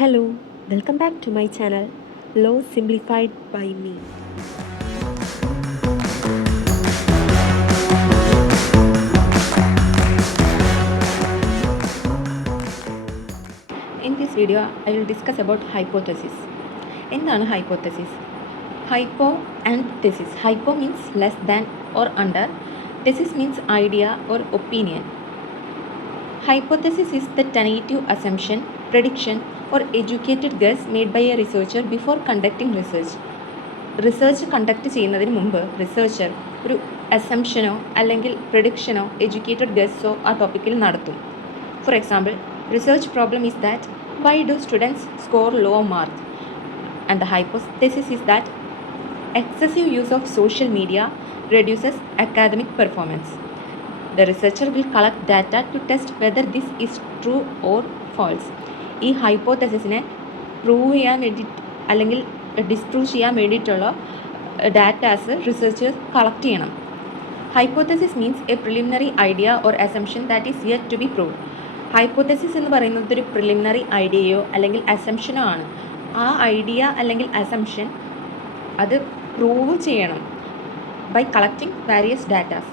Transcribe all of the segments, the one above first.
Hello, welcome back to my channel Law Simplified by me. In this video, I will discuss about hypothesis. എന്താണ് hypothesis? Hypo and thesis. Hypo means less than or under. Thesis means idea or opinion. Hypothesis is the tentative assumption, prediction, or educated guess made by a researcher before conducting research. Research conduct ചെയ്യുന്നതിന് മുമ്പ് researcher ഒരു അസംഷനോ അല്ലെങ്കിൽ പ്രിഡിക്ഷനോ educated ഗസ്സോ ആ ടോപ്പിക്കിൽ നടത്തും. For example, research problem is that why do students score low mark and the hypothesis is that excessive use of social media reduces academic performance. The researcher will collect data to test whether this is true or false. ഈ ഹൈപ്പോതെസിസിനെ prove ചെയ്യാൻ വേണ്ടി അല്ലെങ്കിൽ disprove ചെയ്യാൻ വേണ്ടിയിട്ടുള്ള datas researchers collect ചെയ്യണം. Hypothesis means a preliminary idea or assumption that is yet to be prove. Hypothesis എന്ന് പറയുന്നത് ഒരു പ്രിലിമിനറി ഐഡിയയോ അല്ലെങ്കിൽ അസംഷനോ ആണ്. ആ ഐഡിയ അല്ലെങ്കിൽ അസംഷൻ അത് പ്രൂവ് ചെയ്യണം by collecting various datas.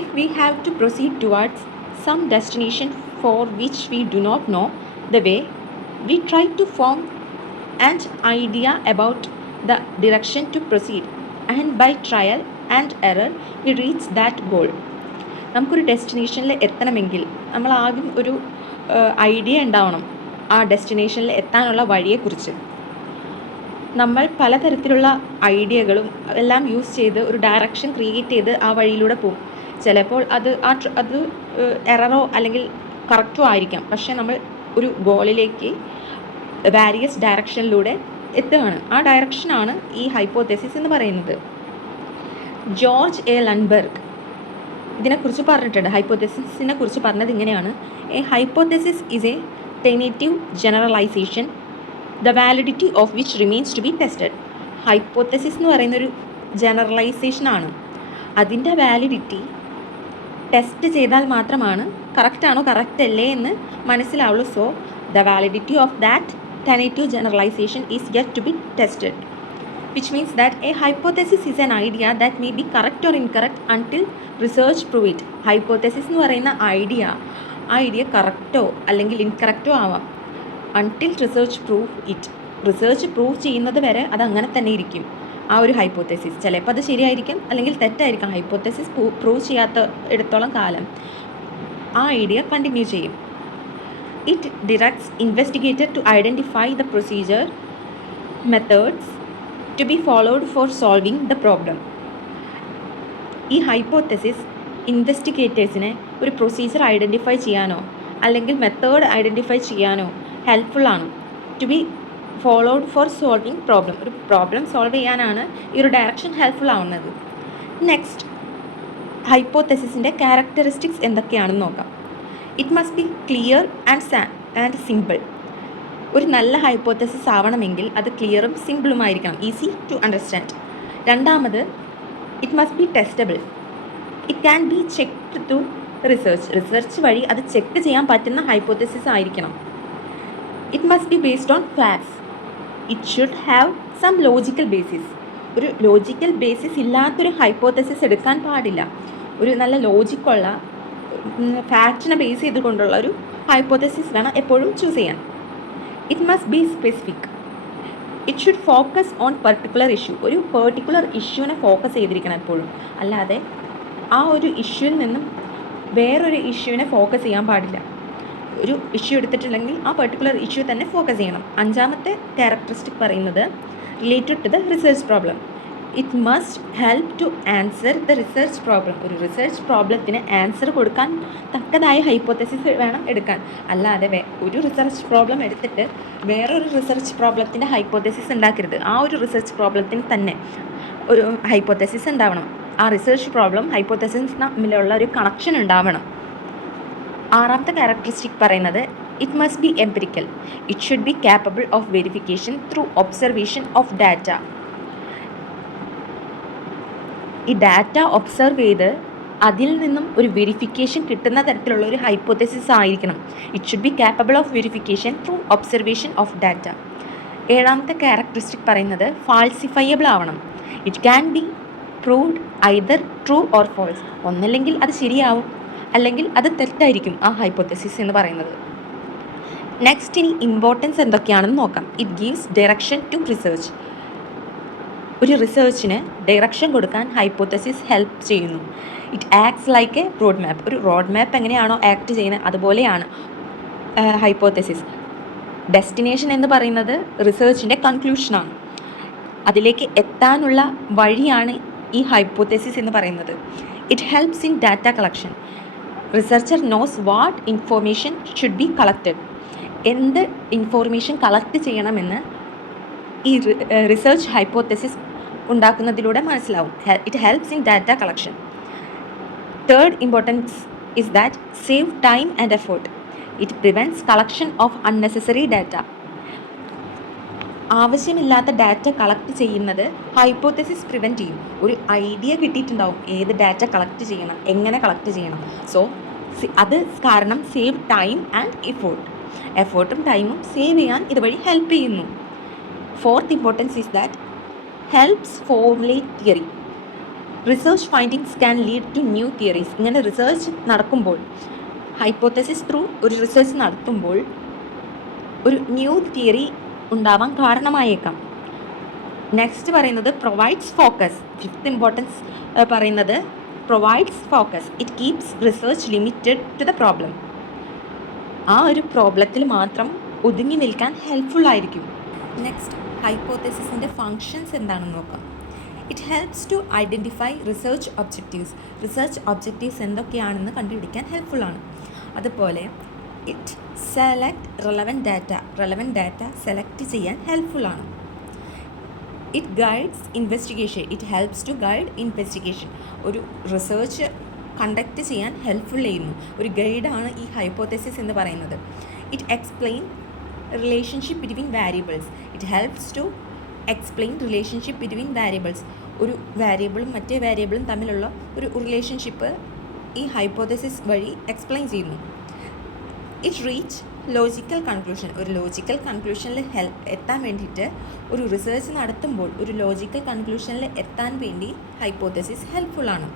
If we have to proceed towards some destination for which we do not know the way, we try to form an idea about the direction to proceed, and by trial and error we reach that goal. നമുക്കൊരു ഡെസ്റ്റിനേഷനിൽ എത്തണമെങ്കിൽ നമ്മൾ ആദ്യം ഒരു idea ഉണ്ടാവണം ആ ഡെസ്റ്റിനേഷനിൽ എത്താനുള്ള വഴിയെക്കുറിച്ച്. നമ്മൾ പലതരത്തിലുള്ള ഐഡിയകളും എല്ലാം യൂസ് ചെയ്ത് ഒരു ഡയറക്ഷൻ ക്രിയേറ്റ് ചെയ്ത് ആ വഴിയിലൂടെ പോകും. ചിലപ്പോൾ അത് എററോ അല്ലെങ്കിൽ കറക്റ്റോ ആയിരിക്കാം, പക്ഷേ നമ്മൾ ഒരു ഗോളിലേക്ക് വാരിയസ് ഡയറക്ഷനിലൂടെ എത്തുകയാണ്. ആ ഡയറക്ഷനാണ് ഈ ഹൈപ്പോതെസിസ് എന്ന് പറയുന്നത്. ജോർജ് എ ലൻബർഗ് ഇതിനെക്കുറിച്ച് പറഞ്ഞിട്ടുണ്ട്. ഹൈപ്പോതെസിസിനെ കുറിച്ച് പറഞ്ഞത് ഇങ്ങനെയാണ്: a hypothesis is a tentative generalization the validity of which remains to be tested. Hypothesis എന്ന് പറയുന്നൊരു ജനറലൈസേഷനാണ്. അതിൻ്റെ വാലിഡിറ്റി ടെസ്റ്റ് ചെയ്താൽ മാത്രമാണ് കറക്റ്റാണോ കറക്റ്റ് അല്ലേ എന്ന് മനസ്സിലാവുള്ളൂ. So the validity of that tentative generalization is yet to be tested, which means that a hypothesis is an idea that may be correct or incorrect until research prove it. Hypothesis എന്ന് പറയുന്ന idea കറക്റ്റോ അല്ലെങ്കിൽ ഇൻകറക്റ്റോ ആവാം. until research prove it. Research prove ചെയ്യുന്നത് വരെ അത് അങ്ങനെ തന്നെ ഇരിക്കും ആ ഒരു ഹൈപ്പോതെസിസ്. ചിലപ്പോൾ അത് ശരിയായിരിക്കും അല്ലെങ്കിൽ തെറ്റായിരിക്കും. ഹൈപ്പോതെസിസ് പ്രൂവ് ചെയ്യാത്ത ഇടത്തോളം കാലം ആ ഐഡിയ കണ്ടിന്യൂ ചെയ്യും. It directs investigators to identify the procedure, methods to be followed for solving the problem. ഈ ഹൈപ്പോതെസിസ് ഇൻവെസ്റ്റിഗേറ്റേഴ്സിനെ ഒരു പ്രൊസീജിയർ ഐഡൻറ്റിഫൈ ചെയ്യാനോ അല്ലെങ്കിൽ മെത്തേഡ് ഐഡൻറ്റിഫൈ ചെയ്യാനോ ഹെൽപ്ഫുള്ളാണ്. To be followed for solving problem. ഒരു പ്രോബ്ലം സോൾവ് ചെയ്യാനാണ് ഈ ഒരു ഡയറക്ഷൻ ഹെൽപ്ഫുൾ ആവുന്നത്. നെക്സ്റ്റ്, ഹൈപ്പോതെസിസിൻ്റെ ക്യാരക്ടറിസ്റ്റിക്സ് എന്തൊക്കെയാണെന്ന് നോക്കാം. It must be clear and simple. ഒരു നല്ല ഹൈപ്പോതെസിസ് ആവണമെങ്കിൽ അത് ക്ലിയറും സിമ്പിളുമായിരിക്കണം, ഈസി ടു അണ്ടർസ്റ്റാൻഡ്. രണ്ടാമത്, it must be testable. It can be checked through research വഴി അത് ചെക്ക് ചെയ്യാൻ പറ്റുന്ന ഹൈപ്പോതെസിസ് ആയിരിക്കണം. It must be based on facts. It should have some logical basis. ഒരു ലോജിക്കൽ ബേസിസ് ഇല്ലാത്തൊരു ഹൈപ്പോതെസിസ് എടുക്കാൻ പാടില്ല. ഒരു നല്ല ലോജിക്കുള്ള ഫാക്റ്റിനെ ബേസ് ചെയ്തുകൊണ്ടുള്ള ഒരു ഹൈപ്പോതെസിസ് വേണം എപ്പോഴും ചൂസ് ചെയ്യാൻ. It must B specific. It should focus on particular issue. ഒരു പെർട്ടിക്കുലർ ഇഷ്യൂവിനെ ഫോക്കസ് ചെയ്തിരിക്കണം എപ്പോഴും. അല്ലാതെ ആ ഒരു ഇഷ്യൂവിൽ നിന്നും വേറൊരു ഇഷ്യൂവിനെ ഫോക്കസ് ചെയ്യാൻ പാടില്ല. ഒരു ഇഷ്യൂ എടുത്തിട്ടുണ്ടെങ്കിൽ ആ പെർട്ടിക്കുലർ ഇഷ്യൂ തന്നെ ഫോക്കസ് ചെയ്യണം. അഞ്ചാമത്തെ ക്യാരക്ടറിസ്റ്റിക് പറയുന്നത് related to the research problem. It must help to answer the research problem. ഒരു റിസർച്ച് പ്രോബ്ലത്തിന് ആൻസർ കൊടുക്കാൻ തക്കതായ ഹൈപ്പോതെസിസ് വേണം എടുക്കാൻ. അല്ലാതെ ഒരു റിസർച്ച് പ്രോബ്ലം എടുത്തിട്ട് വേറൊരു റിസർച്ച് പ്രോബ്ലത്തിൻ്റെ ഹൈപ്പോതെസിസ് ഉണ്ടാക്കരുത്. ആ ഒരു റിസർച്ച് പ്രോബ്ലത്തിന് തന്നെ ഒരു ഹൈപ്പോതെസിസ് ഉണ്ടാവണം. ആ റിസർച്ച് പ്രോബ്ലം ഹൈപ്പോതെസിസ് തമ്മിലുള്ള ഒരു കണക്ഷൻ ഉണ്ടാവണം. ആറാമത്തെ ക്യാരക്ടറിസ്റ്റിക് പറയുന്നത് it must be empirical. It should B capable of verification through observation of data. ഈ ഡാറ്റ ഒബ്സർവ് ചെയ്ത് അതിൽ നിന്നും ഒരു വെരിഫിക്കേഷൻ കിട്ടുന്ന തരത്തിലുള്ള ഒരു ഹൈപ്പോത്തസിസ് ആയിരിക്കണം. It should be capable of verification through observation of data. ഏഴാമത്തെ ക്യാരക്ടറിസ്റ്റിക് പറയുന്നത് ഫാൾസിഫയബിൾ ആവണം. It can be proved either true or false. ഒന്നല്ലെങ്കിൽ അത് ശരിയാവും, അല്ലെങ്കിൽ അത് തെറ്റായിരിക്കും ആ ഹൈപ്പോത്തസിസ് എന്ന് പറയുന്നത്. നെക്സ്റ്റ് ഇനി ഇമ്പോർട്ടൻസ് എന്തൊക്കെയാണെന്ന് നോക്കാം. It gives direction to research. ഒരു റിസർച്ചിന് ഡയറക്ഷൻ കൊടുക്കാൻ ഹൈപ്പോത്തസിസ് ഹെൽപ്പ് ചെയ്യുന്നു. It acts like a road map. ഒരു റോഡ് മാപ്പ് എങ്ങനെയാണോ ആക്ട് ചെയ്യുന്നത് അതുപോലെയാണ് ഹൈപ്പോത്തസിസ്. ഡെസ്റ്റിനേഷൻ എന്ന് പറയുന്നത് റിസർച്ചിൻ്റെ കൺക്ലൂഷനാണ്. അതിലേക്ക് എത്താനുള്ള വഴിയാണ് ഈ ഹൈപ്പോത്തസിസ് എന്ന് പറയുന്നത്. It helps in data collection. Researcher knows what information should be collected. എന്ത് ഇൻഫോർമേഷൻ കളക്ട് ചെയ്യണമെന്ന് ഈ റിസർച്ച് ഹൈപ്പോത്തസിസ് ഉണ്ടാക്കുന്നതിലൂടെ മനസ്സിലാവും. It helps in data collection. Third importance is that save time and effort. It prevents collection of unnecessary data. ആവശ്യമില്ലാത്ത data collect ചെയ്യുന്നത് hypothesis prevent ചെയ്യും. ഒരു idea കിട്ടിയിട്ടുണ്ടാവും ഏത് ഡാറ്റ കളക്ട് ചെയ്യണം, എങ്ങനെ കളക്ട് ചെയ്യണം. സോ അത് കാരണം സേവ് ടൈം ആൻഡ് എഫേർട്ടും ടൈമും സേവ് ചെയ്യാൻ ഇതുവഴി ഹെൽപ്പ് ചെയ്യുന്നു. Fourth importance is that helps formulate theory. Research findings can lead to new theories. ഇങ്ങനെ റിസർച്ച് നടക്കുമ്പോൾ, ഹൈപ്പോത്തസിസ് ത്രൂ ഒരു റിസർച്ച് നടത്തുമ്പോൾ ഒരു ന്യൂ തിയറി ഉണ്ടാവാൻ കാരണമായേക്കാം. നെക്സ്റ്റ് പറയുന്നത് പ്രൊവൈഡ്സ് ഫോക്കസ്. ഫിഫ്ത്ത് ഇമ്പോർട്ടൻസ് പറയുന്നത് provides focus. It keeps research limited to the problem. ആ ഒരു പ്രോബ്ലത്തിൽ മാത്രം ഒതുങ്ങി നിൽക്കാൻ ഹെൽപ്ഫുൾ ആയിരിക്കും. നെക്സ്റ്റ് ഹൈപ്പോത്തസിസിൻ്റെ ഫങ്ഷൻസ് എന്താണെന്ന് നോക്കാം. It helps to identify research objectives. Research objectives എന്തൊക്കെയാണെന്ന് കണ്ടുപിടിക്കാൻ ഹെൽപ്ഫുള്ളാണ്. അതുപോലെ it select relevant data select ചെയ്യാൻ ഹെൽപ്ഫുള്ളാണ്. It guides investigation. It helps to guide investigation. ഒരു റിസർച്ച് കണ്ടക്ട് ചെയ്യാൻ ഹെൽപ്ഫുൾ ചെയ്യുന്നു. ഒരു ഗൈഡാണ് ഈ ഹൈപ്പോത്തസിസ് എന്ന് പറയുന്നത്. It explain relationship between variables. It helps to explain relationship between variables. ഒരു വാരിയബിളും മറ്റേ വാരിയബിളും തമ്മിലുള്ള ഒരു റിലേഷൻഷിപ്പ് ഈ ഹൈപ്പോത്തസിസ് വഴി എക്സ്പ്ലെയിൻ ചെയ്യുന്നു. It reach logical conclusion. ഒരു ലോജിക്കൽ കൺക്ലൂഷനിൽ എത്താൻ വേണ്ടിയിട്ട് ഒരു റിസർച്ച് നടത്തുമ്പോൾ ഒരു ലോജിക്കൽ കൺക്ലൂഷനിൽ എത്താൻ വേണ്ടി ഹൈപ്പോത്തസിസ് ഹെൽപ്ഫുള്ളാണ്.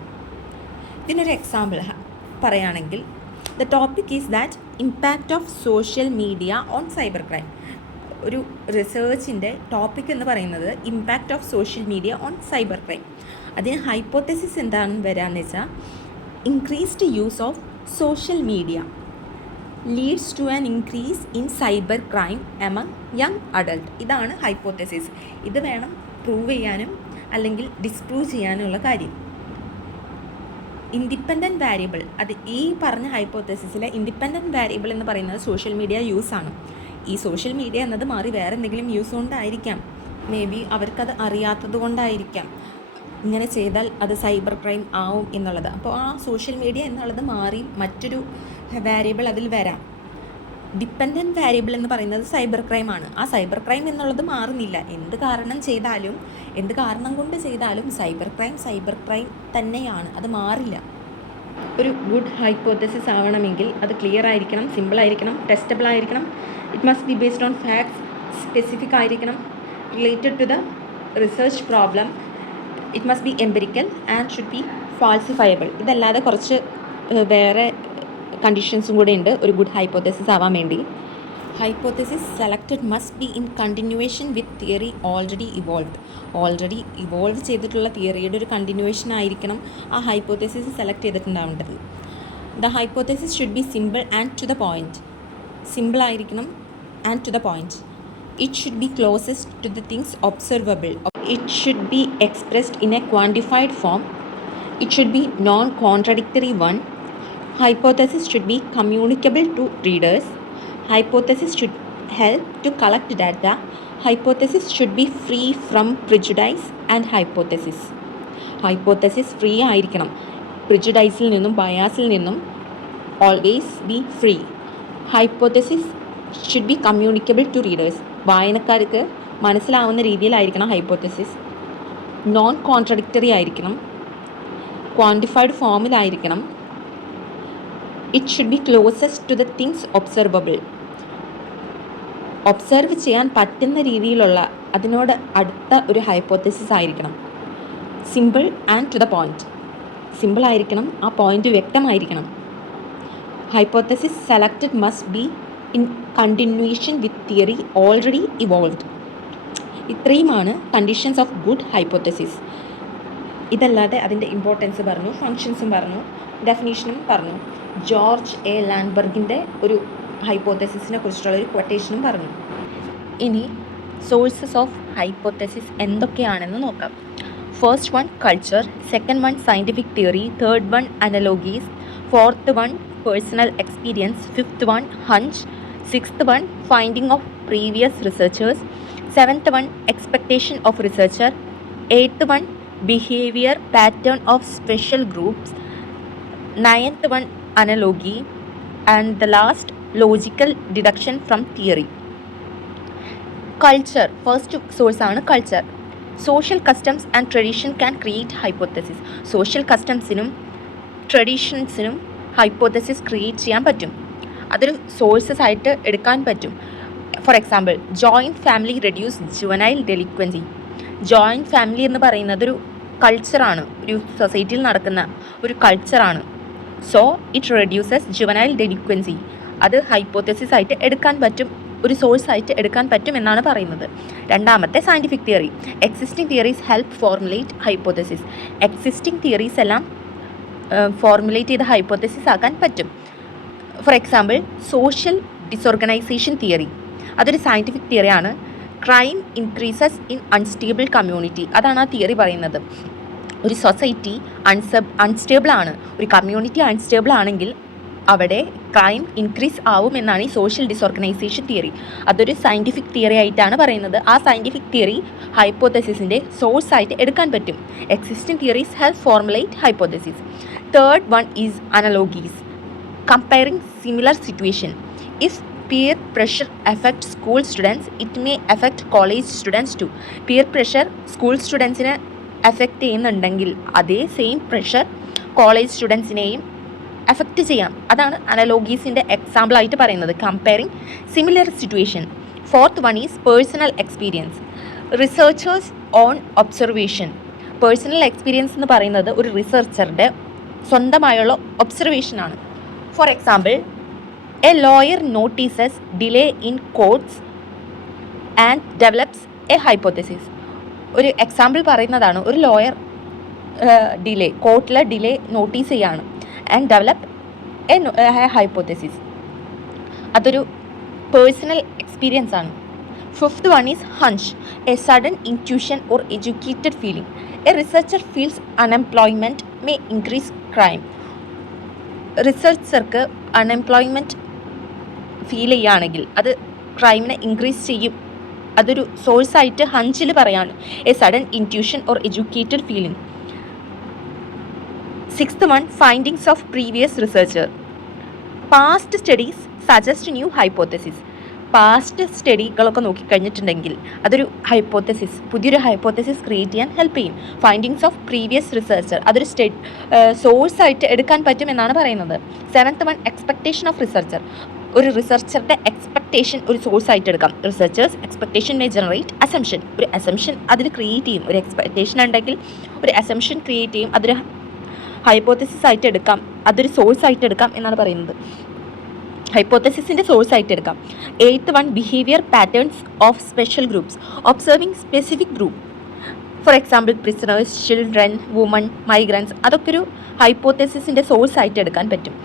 ഇതിനൊരു എക്സാമ്പിൾ പറയുകയാണെങ്കിൽ, the topic is that impact of social media on cyber crime. ഒരു റിസർച്ചിൻ്റെ ടോപ്പിക് എന്ന് പറയുന്നത് impact of social media on cyber crime. അതിന് ഹൈപ്പോത്തസിസ് എന്താണെന്ന് വരാമെന്ന് വെച്ചാൽ, increased use of social media leads to an increase in cyber crime among young adult. ഇതാണ് hypothesis. ഇത് വേണം പ്രൂവ് ചെയ്യാനും അല്ലെങ്കിൽ ഡിസ്പ്രൂവ് ചെയ്യാനുള്ള കാര്യം. ഇൻഡിപെൻഡൻറ്റ് വാരിയബിൾ, അത് ഈ പറഞ്ഞ ഹൈപ്പോത്തസിസിലെ ഇൻഡിപെൻഡൻറ്റ് വാരിയബിൾ എന്ന് പറയുന്നത് സോഷ്യൽ മീഡിയ യൂസാണ്. ഈ സോഷ്യൽ മീഡിയ എന്നത് മാറി വേറെ എന്തെങ്കിലും യൂസ് കൊണ്ടായിരിക്കാം. മേ ബി അവർക്കത് അറിയാത്തത് കൊണ്ടായിരിക്കാം ഇങ്ങനെ ചെയ്താൽ അത് സൈബർ ക്രൈം ആവും എന്നുള്ളത്. അപ്പോൾ ആ സോഷ്യൽ മീഡിയ എന്നുള്ളത് മാറി മറ്റൊരു വാരിയബിൾ അതിൽ വരാം. ഡിപ്പെൻഡൻറ്റ് വാരിയബിൾ എന്ന് പറയുന്നത് സൈബർ ക്രൈം ആണ്. ആ സൈബർ ക്രൈം എന്നുള്ളത് മാറുന്നില്ല. എന്ത് കാരണം കൊണ്ട് ചെയ്താലും സൈബർ ക്രൈം തന്നെയാണ്, അത് മാറില്ല. ഒരു ഗുഡ് ഹൈപ്പോത്തസിസ് ആവണമെങ്കിൽ അത് ക്ലിയർ ആയിരിക്കണം, സിമ്പിൾ ആയിരിക്കണം, ടെസ്റ്റബിൾ ആയിരിക്കണം. It must be based on facts, specific ആയിരിക്കണം, related to the research problem. It must be empirical and should be falsifiable. ഇതല്ലാതെ കുറച്ച് വേറെ കണ്ടീഷൻസും കൂടെ ഉണ്ട് ഒരു ഗുഡ് ഹൈപ്പോത്തസിസ് ആവാൻ വേണ്ടി. Hypothesis selected must be in continuation with theory already evolve ചെയ്തിട്ടുള്ള തിയറിയുടെ ഒരു കണ്ടിന്യൂവേഷൻ ആയിരിക്കണം ആ ഹൈപ്പോത്തസിസ് സെലക്ട് ചെയ്തിട്ടുണ്ടാവേണ്ടത്. The hypothesis should be simple and to the point. Simple ആയിരിക്കണം and to the point. It should be closest to the things observable. It should be expressed in a quantified form. It should be non contradictory one. Hypothesis should be communicable to readers. Hypothesis should help to collect data. Hypothesis should be free from prejudice and hypothesis. Hypothesis free ആയിരിക്കണം. പ്രിജുഡൈസിൽ നിന്നും ബയാസിൽ നിന്നും always be free. Hypothesis should be communicable to readers. വായനക്കാർക്ക് മനസ്സിലാവുന്ന രീതിയിലായിരിക്കണം hypothesis. Non contradictory ആയിരിക്കണം. Quantified ഫോമിലായിരിക്കണം. It should be closest to the things observable. Observe ചെയ്യാൻ പറ്റുന്ന രീതിയിലുള്ള അതിനോട് അടുത്ത ഒരു ഹൈപ്പോത്തസിസ് ആയിരിക്കണം. Simple and to the point. Simple ആയിരിക്കണം, ആ പോയിന്റ് വ്യക്തമായിരിക്കണം. Hypothesis selected must be in continuation with theory already evolved. ഇത്രയുമാണ് കണ്ടീഷൻസ് ഓഫ് ഗുഡ് ഹൈപ്പോത്തസിസ്. ഇതല്ലാതെ അതിൻ്റെ ഇമ്പോർട്ടൻസ് പറഞ്ഞു, ഫങ്ഷൻസും പറഞ്ഞു, ഡെഫിനീഷനും പറഞ്ഞു. ജോർജ് എ ലാൻഡ്ബർഗിൻ്റെ ഒരു ഹൈപ്പോത്തസിസിനെ കുറിച്ചിട്ടുള്ള ഒരു ക്വട്ടേഷനും പറഞ്ഞു. ഇനി സോഴ്സസ് ഓഫ് ഹൈപ്പോത്തസിസ് എന്തൊക്കെയാണെന്ന് നോക്കാം. First one culture, second one scientific theory, third one analogies, fourth one personal experience, fifth one hunch, sixth one finding of previous researchers, seventh one expectation of researcher, eighth one behaviour pattern of special groups, ninth one analogy, and the last logical deduction from theory. Culture, first സോഴ്സാണ് culture. Social customs and tradition can create hypothesis. Social കസ്റ്റംസിനും ട്രഡീഷൻസിനും hypothesis create ചെയ്യാൻ പറ്റും. അതൊരു sources ആയിട്ട് എടുക്കാൻ പറ്റും. For example, joint family reduce juvenile delinquency. Joint family എന്ന് പറയുന്നത് ഒരു കൾച്ചറാണ്, ഒരു സൊസൈറ്റിയിൽ നടക്കുന്ന ഒരു കൾച്ചറാണ്. So it reduces juvenile delinquency. അത് ഹൈപ്പോത്തസിസ് ആയിട്ട് എടുക്കാൻ പറ്റും, ഒരു സോഴ്സ് ആയിട്ട് എടുക്കാൻ പറ്റും എന്നാണ് പറയുന്നത്. രണ്ടാമത്തെ scientific theory. Existing theories help formulate hypothesis. Existing theories എല്ലാം ഫോർമുലേറ്റ് ചെയ്ത് ഹൈപ്പോത്തസിസ് ആക്കാൻ പറ്റും. For example, social disorganization theory. അതൊരു സയൻറ്റിഫിക് തിയറിയാണ്. Crime increases in unstable community. അതാണ് ആ തിയറി പറയുന്നത്. ഒരു സൊസൈറ്റി അൺസ്റ്റേബിൾ ആണ്, ഒരു കമ്മ്യൂണിറ്റി അൺസ്റ്റേബിൾ ആണെങ്കിൽ അവിടെ ക്രൈം ഇൻക്രീസ് ആവും എന്നാണ് ഈ സോഷ്യൽ ഡിസോർഗനൈസേഷൻ തിയറി. അതൊരു സയൻറ്റിഫിക് തിയറി ആയിട്ടാണ് പറയുന്നത്. ആ സയൻറ്റിഫിക് തിയറി ഹൈപ്പോത്തസിസിൻ്റെ സോഴ്സ് ആയിട്ട് എടുക്കാൻ പറ്റും. Existing theories help formulate hypothesis. Third one is അനലോഗീസ്. Comparing similar situation. If peer pressure affects school students, it may affect college students too. peer pressure school സ്റ്റുഡൻസിനെ effect ചെയ്യുന്നുണ്ടെങ്കിൽ അതേ same pressure college സ്റ്റുഡൻസിനെയും effect ചെയ്യാം. അതാണ് അനലോഗീസിൻ്റെ എക്സാമ്പിളായിട്ട് പറയുന്നത്. Comparing similar situation. Fourth one is personal experience. Researchers on observation. Personal experience എന്ന് പറയുന്നത് ഒരു റിസർച്ചറുടെ സ്വന്തമായുള്ള ഒബ്സർവേഷനാണ്. For example, a lawyer notices delay in courts and develops a hypothesis. ഒരു എക്സാമ്പിൾ പറയുന്നതാണ്. ഒരു ലോയർ കോർട്ടിലെ ഡിലേ നോട്ടീസ് ചെയ്യാണ് ആൻഡ് ഡെവലപ്പ് എ ഹൈപ്പോത്തസിസ്. അതൊരു പേഴ്സണൽ എക്സ്പീരിയൻസ് ആണ്. Fifth one is hunch, a sudden intuition or educated feeling. A researcher feels unemployment may increase crime. റിസർച്ചർക്ക് unemployment feel ചെയ്യുകയാണെങ്കിൽ അത് ക്രൈമിനെ ഇൻക്രീസ് ചെയ്യും. അതൊരു സോഴ്സായിട്ട് ഹഞ്ചിൽ പറയാണ്. A sudden intuition or educated feeling. Sixth one findings of previous researcher. Past studies suggest new hypothesis. Past സ്റ്റഡികളൊക്കെ നോക്കിക്കഴിഞ്ഞിട്ടുണ്ടെങ്കിൽ അതൊരു ഹൈപ്പോത്തസിസ്, പുതിയൊരു ഹൈപ്പോത്തസിസ് ക്രിയേറ്റ് ചെയ്യാൻ ഹെൽപ്പ് ചെയ്യും. ഫൈൻഡിങ്സ് ഓഫ് പ്രീവിയസ് റിസർച്ചർ അതൊരു സോഴ്സായിട്ട് എടുക്കാൻ പറ്റും എന്നാണ് പറയുന്നത്. Seventh one expectation of researcher. ഒരു റിസർച്ചറുടെ എക്സ്പെക്ടേഷൻ ഒരു സോഴ്സായിട്ട് എടുക്കാം. Researchers expectation may generate assumption. ഒരു അസംഷൻ അതിൽ ക്രിയേറ്റ് ചെയ്യും. ഒരു എക്സ്പെക്ടേഷൻ ഉണ്ടെങ്കിൽ ഒരു അസംഷൻ ക്രിയേറ്റ് ചെയ്യും. അതൊരു ഹൈപ്പോത്തസിസ് ആയിട്ട് എടുക്കാം, അതൊരു സോഴ്സായിട്ട് എടുക്കാം എന്നാണ് പറയുന്നത്. ഹൈപ്പോത്തസിസിൻ്റെ സോഴ്സ് ആയിട്ട് എടുക്കാം. Eighth one behaviour patterns of special groups. Observing specific group. For example, prisoners, children, woman, migrants. അതൊക്കെ ഒരു ഹൈപ്പോത്തസിസിൻ്റെ സോഴ്സ് ആയിട്ട് എടുക്കാൻ പറ്റും.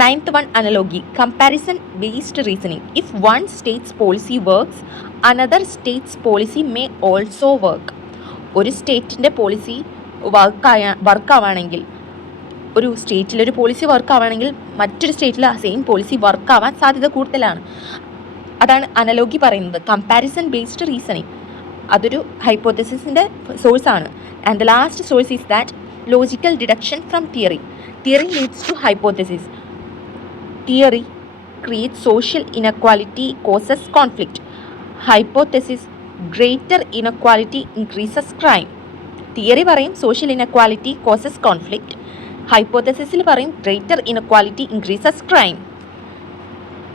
Ninth one analogy, comparison based reasoning. If one state's policy works, another state's policy may also work. ഒരു സ്റ്റേറ്റിൻ്റെ policy വർക്കാവുകയാണെങ്കിൽ, ഒരു സ്റ്റേറ്റിലൊരു policy വർക്കാവുകയാണെങ്കിൽ മറ്റൊരു സ്റ്റേറ്റിൽ ആ സെയിം പോളിസി വർക്കാവാൻ സാധ്യത കൂടുതലാണ്. അതാണ് അനലോഗി പറയുന്നത്. കമ്പാരിസൺ ബേസ്ഡ് റീസണിങ് അതൊരു ഹൈപ്പോത്തസിസിൻ്റെ സോഴ്സാണ്. And the last source is that logical deduction from theory. Theory leads to hypothesis. Theory creates social inequality, causes conflict. Hypothesis, greater inequality increases crime. Theory പറയും social inequality causes conflict, ഹൈപ്പോത്തസിസിൽ പറയും greater inequality increases crime.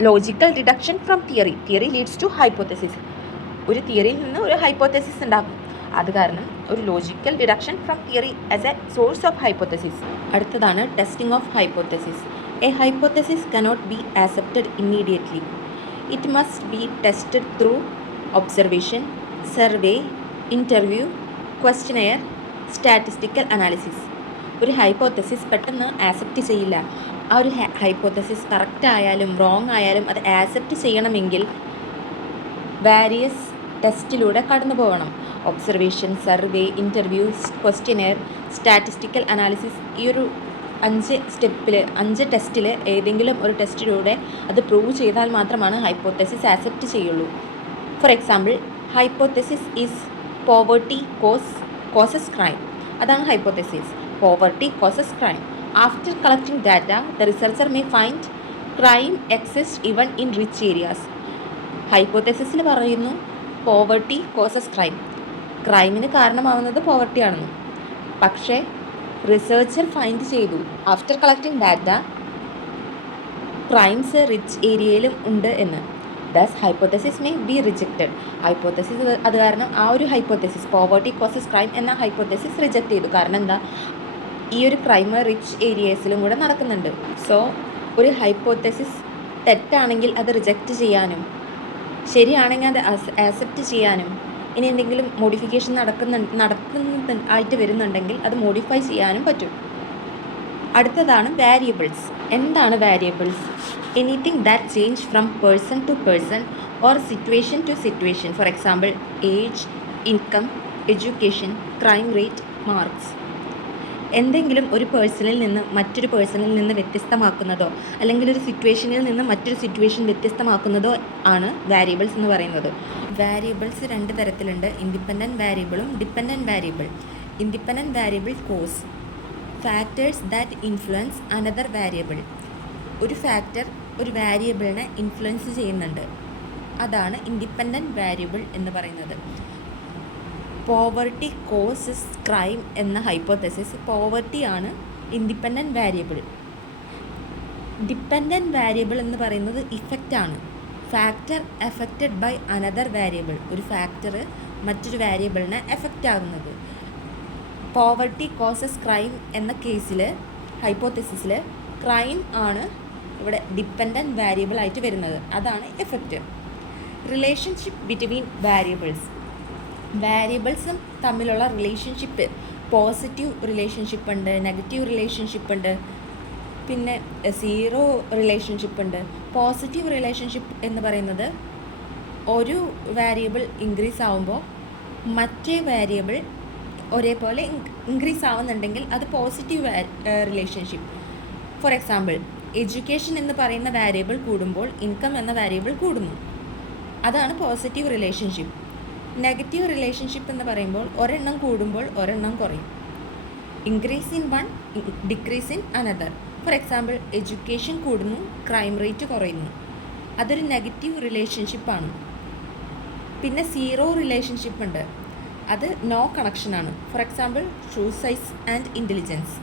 Logical deduction from theory, theory leads to hypothesis. ഒരു തിയറിയിൽ നിന്ന് ഒരു hypothesis ഉണ്ടാകും, അത് കാരണം ഒരു logical deduction from theory as a source of hypothesis. അടുത്തതാണ് testing of hypothesis. A hypothesis cannot be accepted immediately. It must be tested through observation, survey, interview, questionnaire, statistical analysis. ഒരു ഹൈപ്പോത്തസിസ് പെട്ടെന്ന് accept ചെയ്യില്ല. ആ ഒരു hypothesis correct ആയാലും wrong ആയാലും അത് accept ചെയ്യണമെങ്കിൽ വാരിയസ് ടെസ്റ്റിലൂടെ കടന്നു പോകണം. Observation, survey, interview, questionnaire, statistical analysis. ഈ ഒരു 5 ടെസ്റ്റിൽ ഏതെങ്കിലും ഒരു ടെസ്റ്റിലൂടെ അത് പ്രൂവ് ചെയ്താൽ മാത്രമാണ് ഹൈപ്പോത്തസിസ് ആക്സെപ്റ്റ് ചെയ്യുള്ളൂ. For example, hypothesis is poverty causes crime. അതാണ് hypothesis. Poverty causes crime. After collecting data the researcher may find crime exist even in rich areas. ഹൈപ്പോത്തസിസിൽ പറയുന്നു പോവർട്ടി കോസസ് ക്രൈം, ക്രൈമിന് കാരണമാവുന്നത് പോവർട്ടി ആണെന്ന്. പക്ഷേ റിസർച്ചർ ഫൈൻഡ് ചെയ്തു after collecting data crimes rich ഏരിയയിലും ഉണ്ട് എന്ന്. Thus hypothesis may be rejected. Hypothesis അത് കാരണം ആ ഒരു ഹൈപ്പോത്തസിസ് പോവർട്ടി കോസസ് ക്രൈം എന്ന ഹൈപ്പോത്തസിസ് റിജക്റ്റ് ചെയ്തു. കാരണം എന്താ, ഈ ഒരു ക്രൈം റിച്ച് ഏരിയസിലും കൂടെ നടക്കുന്നുണ്ട്. സോ ഒരു ഹൈപ്പോത്തസിസ് തെറ്റാണെങ്കിൽ അത് റിജക്റ്റ് ചെയ്യാനും ശരിയാണെങ്കിൽ അത് ആക്സെപ്റ്റ് ചെയ്യാനും ഇനി എന്തെങ്കിലും മോഡിഫിക്കേഷൻ ആയിട്ട് വരുന്നുണ്ടെങ്കിൽ അത് മോഡിഫൈ ചെയ്യാനും പറ്റും. അടുത്തതാണ് വാരിയബിൾസ്. എന്താണ് variables? Anything that change from person to person or situation to situation. For example, age, income, education, crime rate, marks. എന്തെങ്കിലും ഒരു പേഴ്സണിൽ നിന്ന് മറ്റൊരു പേഴ്സണിൽ നിന്ന് വ്യത്യസ്തമാക്കുന്നതോ അല്ലെങ്കിൽ ഒരു സിറ്റുവേഷനിൽ നിന്ന് മറ്റൊരു സിറ്റുവേഷൻ വ്യത്യസ്തമാക്കുന്നതോ ആണ് വാരിയബിൾസ് എന്ന് പറയുന്നത്. വാരിയബിൾസ് 2 തരത്തിലുണ്ട്, ഇൻഡിപെൻഡൻറ്റ് വാരിയബിളും dependent variable. Independent variable cause factors that influence another variable. ഒരു ഫാക്ടർ ഒരു വാരിയബിളിനെ ഇൻഫ്ലുവൻസ് ചെയ്യുന്നുണ്ട്, അതാണ് ഇൻഡിപെൻഡൻറ്റ് വാരിയബിൾ എന്ന് പറയുന്നത്. പോവർട്ടി കോസസ് ക്രൈം എന്ന ഹൈപ്പോത്തസിസ് പോവർട്ടിയാണ് ഇൻഡിപെൻഡൻറ്റ് വാരിയബിൾ. ഡിപ്പെൻഡൻറ്റ് വാരിയബിൾ എന്ന് പറയുന്നത് ഇഫക്റ്റാണ്. Factor affected by another variable. ഒരു ഫാക്ടർ മറ്റൊരു വാരിയബിളിനെ എഫക്റ്റ് ആകുന്നത്. പോവർട്ടി കോസസ് ക്രൈം എന്ന കേസിൽ ഹൈപ്പോത്തസിസിൽ ക്രൈം ആണ് ഇവിടെ ഡിപ്പെൻഡൻറ്റ് വാരിയബിൾ ആയിട്ട് വരുന്നത്, അതാണ് എഫക്റ്റ്. Relationship between variables. വാരിയബിൾസും തമ്മിലുള്ള റിലേഷൻഷിപ്പ്, പോസിറ്റീവ് റിലേഷൻഷിപ്പ് ഉണ്ട്, നെഗറ്റീവ് റിലേഷൻഷിപ്പ് ഉണ്ട്, പിന്നെ സീറോ റിലേഷൻഷിപ്പ് ഉണ്ട്. പോസിറ്റീവ് റിലേഷൻഷിപ്പ് എന്ന് പറയുന്നത് ഒരു വാരിയബിൾ ഇൻക്രീസ് ആവുമ്പോൾ മറ്റേ വാരിയബിൾ ഒരേപോലെ ഇൻക്രീസ് ആവുന്നുണ്ടെങ്കിൽ അത് positive relationship. For example, education എന്ന് പറയുന്ന വാരിയബിൾ കൂടുമ്പോൾ ഇൻകം എന്ന വാരിയബിൾ കൂടുന്നു, അതാണ് പോസിറ്റീവ് റിലേഷൻഷിപ്പ്. നെഗറ്റീവ് റിലേഷൻഷിപ്പ് എന്ന് പറയുമ്പോൾ ഒരെണ്ണം കൂടുമ്പോൾ ഒരെണ്ണം കുറയും. Increase in one, decrease in another. For example, education കൂടുന്നു, ക്രൈം റേറ്റ് കുറയുന്നു, അതൊരു നെഗറ്റീവ് റിലേഷൻഷിപ്പാണ്. പിന്നെ സീറോ റിലേഷൻഷിപ്പ് ഉണ്ട്, അത് നോ കണക്ഷനാണ്. For example, true size and intelligence.